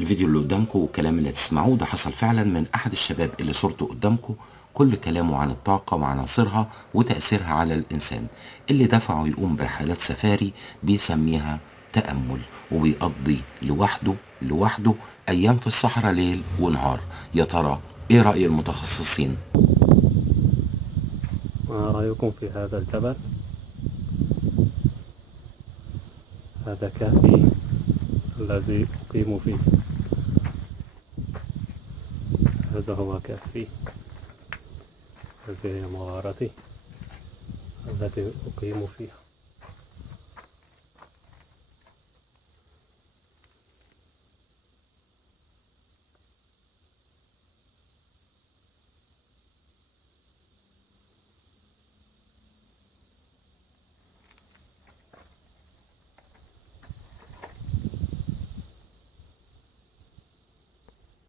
الفيديو اللي قدامكم والكلام اللي هتسمعوه ده حصل فعلا من احد الشباب اللي صورته قدامكم، كل كلامه عن الطاقة وعناصرها وتأثيرها على الإنسان، اللي دفعه يقوم برحلات سفاري بيسميها تأمل، وبيقضي لوحده أيام في الصحراء ليل ونهار. يا ترى إيه رأي المتخصصين؟ ما رأيكم في هذا الجبل؟ هذا كهفي الذي أقيم فيه. هذا هو كهفي، هذه هي مغارتي التي أقيم فيها.